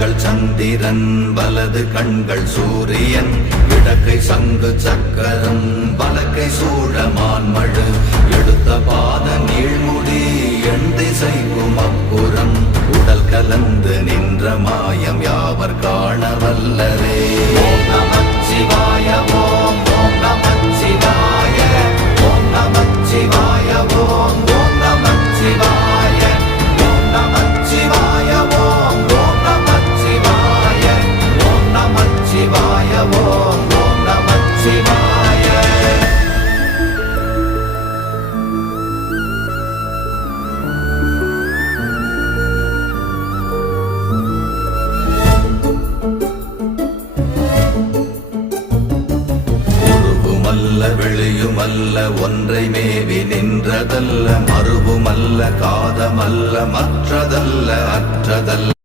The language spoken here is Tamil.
கண்கள் சந்திரன் வலது கண்கள் சூரியன் இடக்கை சங்கு சக்கரம் வலக்கை சூழமான்மழு எடுத்த பாத நீழ்முடி எண் திசைக்கும் அப்புறம் உடல் கலந்து நின்ற மாயம் யாவர் காண வல்லரே. ஓம் நமச்சிவாய ஓம் ஓம் நமச்சிவாய ஓம் நமச்சிவாய ஓம் ஓம் நமச்சிவாய ஓம் நமச்சிவாய ஓம் ஓம் நமச்சிவாய ஓம் நமச்சிவாய ஓம் ஓம் நமச்சிவாய. வெளியுமல்ல ஒன்றை மேவி நின்றதல்ல மறுவுமல்ல காதமல்ல மற்றதல்ல அற்றதல்ல